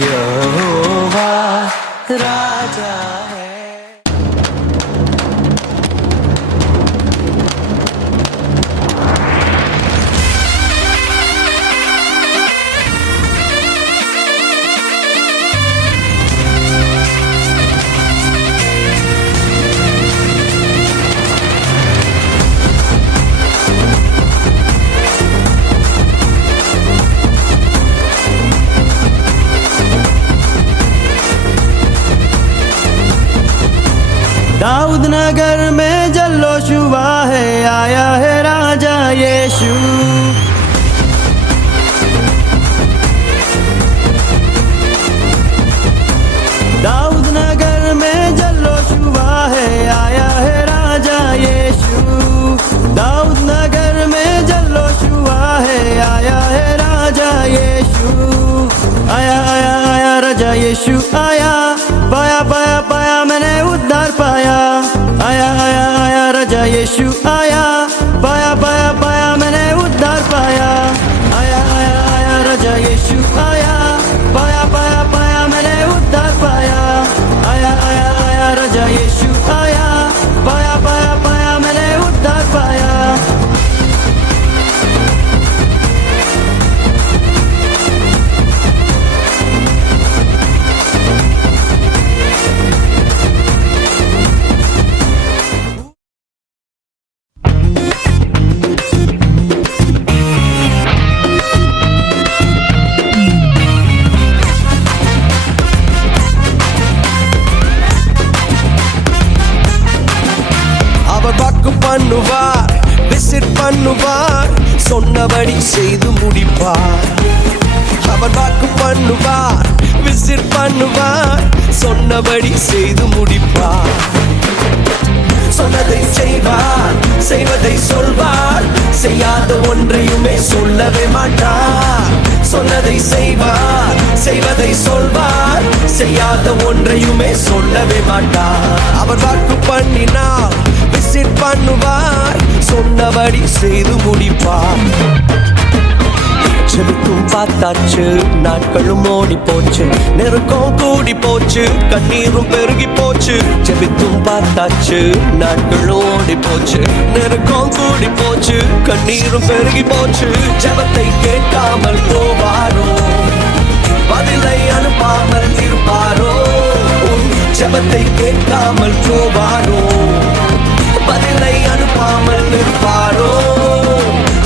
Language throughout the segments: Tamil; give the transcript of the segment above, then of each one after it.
यहोवा राजा है। दाऊद नगर में जल्लोश हुआ है, आया है राजा यीशु। दाऊद नगर में जल्लोश हुआ है, आया है राजा यीशु। दाऊद नगर में जल्लोश हुआ है, आया है राजा यीशु। आया आया आया राजा यीशु आया, पाया पाया पाया मैंने उद्धार पाया। आया आया आया राजा यीशु आया, पाया पाया पाया मैंने उद्धार पाया। आया आया आया राजा यीशु आया, पाया पाया पाया मैंने उद्धार पाया। आया आया आया राजा यीशु आया, पाया पाया पाया मैंने उद्धार पाया। பண்ணுவார், விசிட் பண்ணுவார், சொன்னபடி செய்து முடிப்பார். அவர் வாக்கு பண்ணுவார், விசிட் பண்ணுவார், சொன்னபடி செய்து முடிப்பார். சொன்னதை செய்வார், செய்வதை சொல்வார், செய்யாத ஒன்றையுமே சொல்லவே மாட்டார். சொன்னதை செய்வார், செய்வதை சொல்வார், செய்யாத ஒன்றையுமே சொல்லவே மாட்டார். அவர் வாக்கு பண்ணினார், விசிட் பண்ணுவார், சொன்னபடி செய்து முடிப்பார். செபித்தும் பார்த்தாச்சு, நாட்களும் ஓடி போச்சு, நெருக்கம் கூடி போச்சு, கண்ணீரும் பெருகி போச்சு. செபித்தும் பார்த்தாச்சு, நாட்களும் ஓடி போச்சு, நெருக்கம் கூடி போச்சு, கண்ணீரும் பெருகி போச்சு. ஜெபத்தை கேட்காமல் போவாரோ, பதிலை அனுப்பாமல் இருப்பாரோ? ஜெபத்தை கேட்காமல் போவாரோ, பதிலை அனுப்பாமல் இருப்பாரோ?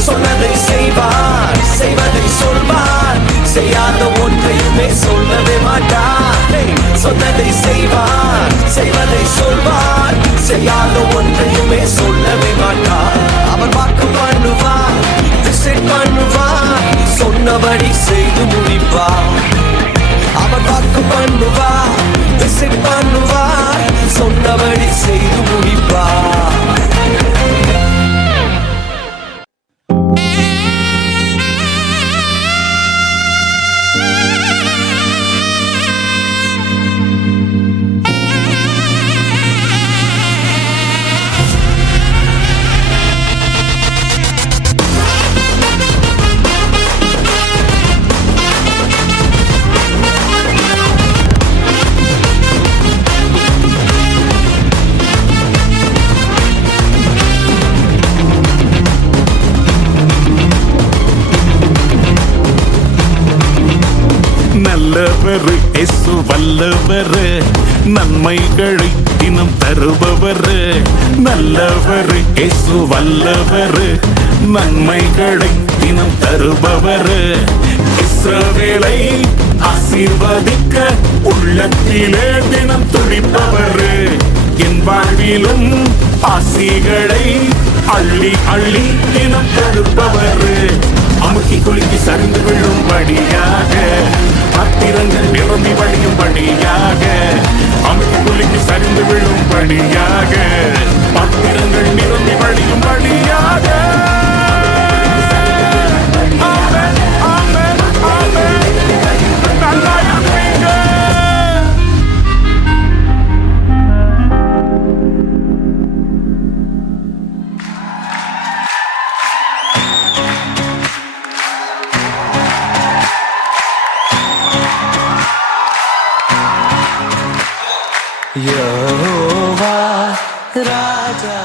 சொன்னதை செய்வார், செய்வதை சொல்வார், செய்யாத ஒன்றையுமே சொல்லவே மாட்டார். சொன்னதை செய்வார், செய்வதை சொல்வார், செய்யாத ஒன்றையுமே சொல்லவே மாட்டார். அவர் வாக்கு பண்ணுவார், விசிட் பண்ணுவார், சொன்னபடி செய்து முடிப்பார். அவர் வாக்கு பண்ணுவார், விசிட் பண்ணுவார், சொன்னபடி செய்து முடிப்பார். நல்லவர் இயேசு வல்லவர், நன்மைகளை தினம் தருபவர். நல்லவர் இயேசு வல்லவர், நன்மைகளை தினம் தருபவர். இஸ்ரவேலை ஆசீர்வதிக்க உள்ளத்திலே தினம் துடிப்பவர். என் வாழ்விலும் ஆசிகளை அள்ளி அள்ளி தினம் கொடுப்பவர். அமுக்கி குலுக்கி சரிந்து விழும்படியாக, பாத்திரங்கள் நிரம்பி வழியும்படியாக. அமுக்கி குலுக்கி சரிந்து விழும்படியாக, பாத்திரங்கள் நிரம்பி வழியும்படியாக. ஆமென், ஆமென், ஆமென். நல்லா இருப்பீங்க. யெகோவா ராஜா